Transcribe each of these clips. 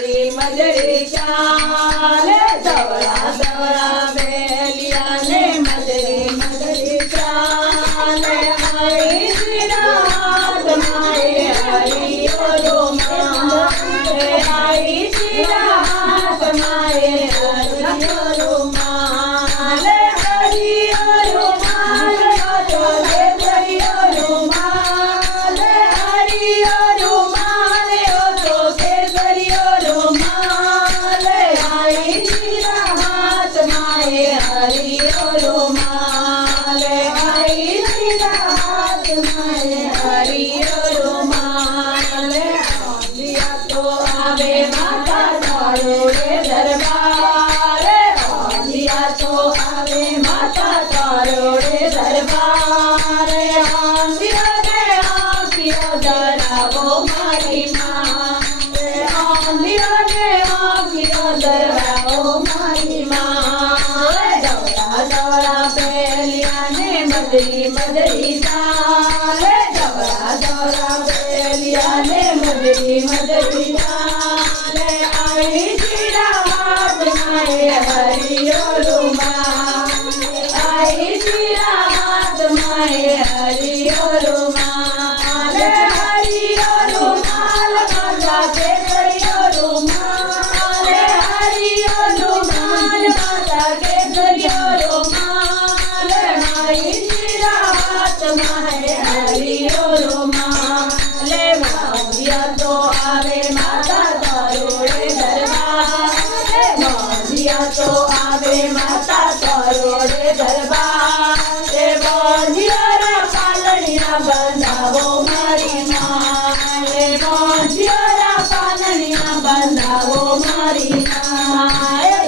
मजरी चाले धवला धवला बेलिया ने मजरी मजरी चाले आई श्री रात माए हरि ओरो माए आई श्री रात माए हरि ओरो माले हरि ओरो माले चले हरि ओरो माले हरि ओरो माले ओ तो हरि ओरो माले आई श्री रात माए हरि ओरो माले आई श्री रात माए हरि ओरो माले दिया तो आवे माता तारो रे दरबारे दिया तो आवे माता तारो रे दरबारे आंधिया रे आंधिया दरावो मारी माँ रे आंधिया रे आंधिया दरावो मारी माँ दौड़ा दौड़ा बेलिया ने मदरी मदरी चाले दौड़ा दौड़ा बेलिया ने मदरी मदरी चाले आई श्री रात माए हरि ओरो माले आई श्री रात माए हरि ओरो माले हरि ओरो माल माता के हरि ओरो माले हरि ओरो माल माता के हरि ओरो माले आई श्री रात माए हरि ओरो माले मादिया तो आवे माता तारो रे दरबारे मादिया तो आवे माता तारो रे दरबारे बांधिया रे पालनिया बंधावो मारी माँ रे बांधिया रे पालनिया बंधावो मारी माँ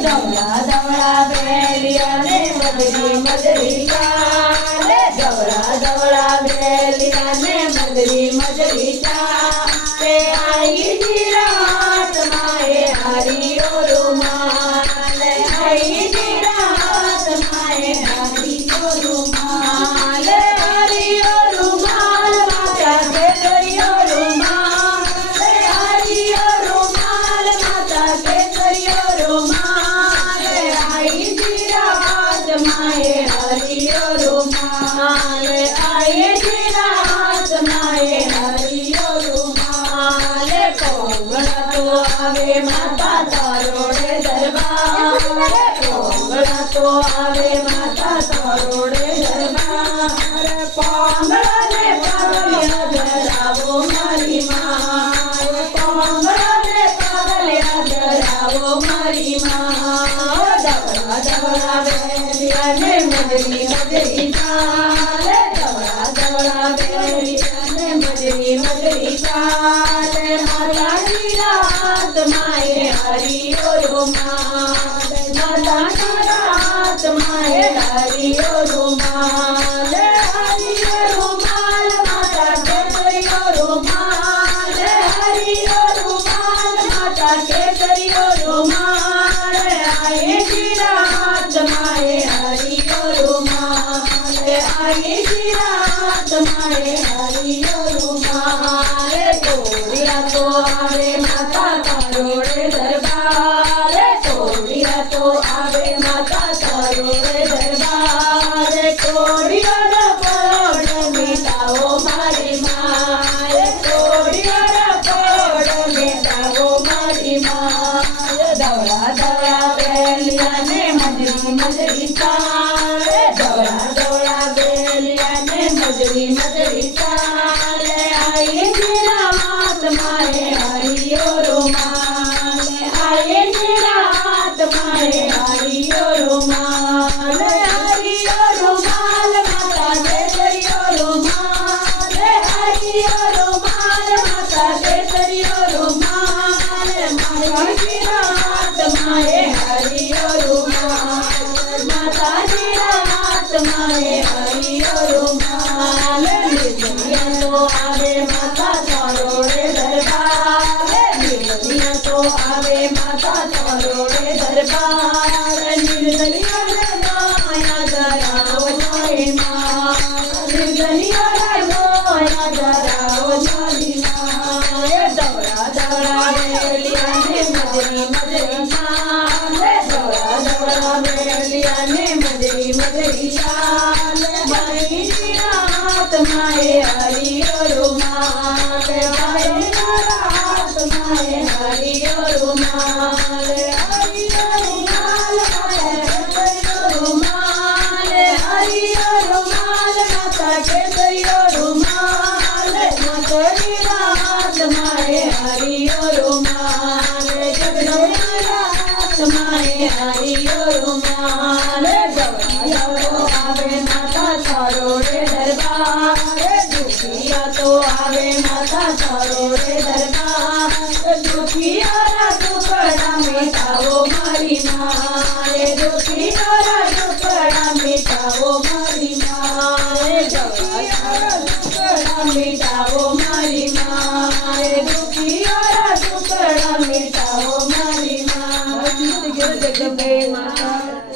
दौड़ा दौड़ा बेलिया ने मदरी मदरी चाले दौड़ा दौड़ा बेलिया ने मदरी मदरी चाले आई श्री रात माए हरि ओरो माले आई श्री रात माए हरि ओरो माले हरि ओरो माल माता के हरि ओरो माले हरि ओरो माल माता के हरि ओरो माले आई श्री रात माए हरि ओरो माले आई श्री रात माए हरि ओरो माले कोंगड़ा तो आवे माता तारो रे दरबारे कोंगड़ा तो आवे माता तारो रे दरबारे कोंगड़ा ने पागलिया जरावो मारी माँ कोंगड़ा ने पागलिया जरावो मारी माँ दौड़ा दौड़ा बेलिया ने मदरी मदरी चाले दौड़ा दौड़ा बेलिया ने मदरी मदरी चाले माता की रात माए हरि ओरो माले माता की रात माए हरि ओरो माले हरि ओरो माल माता के हरि ओरो माले हरि ओरो माल माता के हरि ओरो माले आई श्री रात माए हरि ओरो माले आई श्री रात माए हरि ओरो माले तोड़िया तो आवे माता तारो रे दरबारे तोड़िया तो आवे माता तारो रे दरबारे तोड़िया रे परोड़ मिटाओ मारी माँ तोड़िया रे परोड़ मिटाओ मारी माँ दौड़ा दौड़ा बेलिया ने मजरी मजरी चाले दौड़ा दौड़ा बेलिया ने मजरी मजरी चाले आई श्री रात माए हरि ओरो माले आई श्री रात माए हरि ओरो माले हरि ओरो माल माता के हरि ओरो माले हरि ओरो माल माता के हरि ओरो माले माता की रात माए हरि ओरो माले माता की रात माए हरि ओरो माले निर्जनिया तो आवे माता तारो रे दरबारे निर्जनिया तो आवे माता तारो रे दरबारे निर्जनिया रे माया दराव माए माँ निर्जनिया रे माया दराव मारी माँ दौड़ा दौड़ा बेलिया ने મજરી મજરી ચાલે ધવળા ધવળા મેલિયાને મજરી મજરી ચાલે બહેનીના હાથમાં એ હરિયો રૂમાલ બહેનીના હાથમાં એ હરિયો રૂમાલ હરિયો રૂમાલ રૂમાલ હરિયો રૂમાલ માતા કેસરિયો રૂમાલ મજરીના હાથમાં એ હરિયો રૂમાલ જગદંબાના હાથમાં એ હરિયો રૂમાલ ધવળિયાઓ આવે માતા તારો રે દરબાર દુખિયા તો આવે માતા તારો રે દરબાર દુખિયાના દુખડા મીઠાવો મારી મારે દુખિયાના દુખડા મીઠાવો મારી મારે દુખિયાના દુખડા મીઠાવો મારી મારે દુખિયાના દુખડા મીઠાવો મારી મારે જગદંબે માતા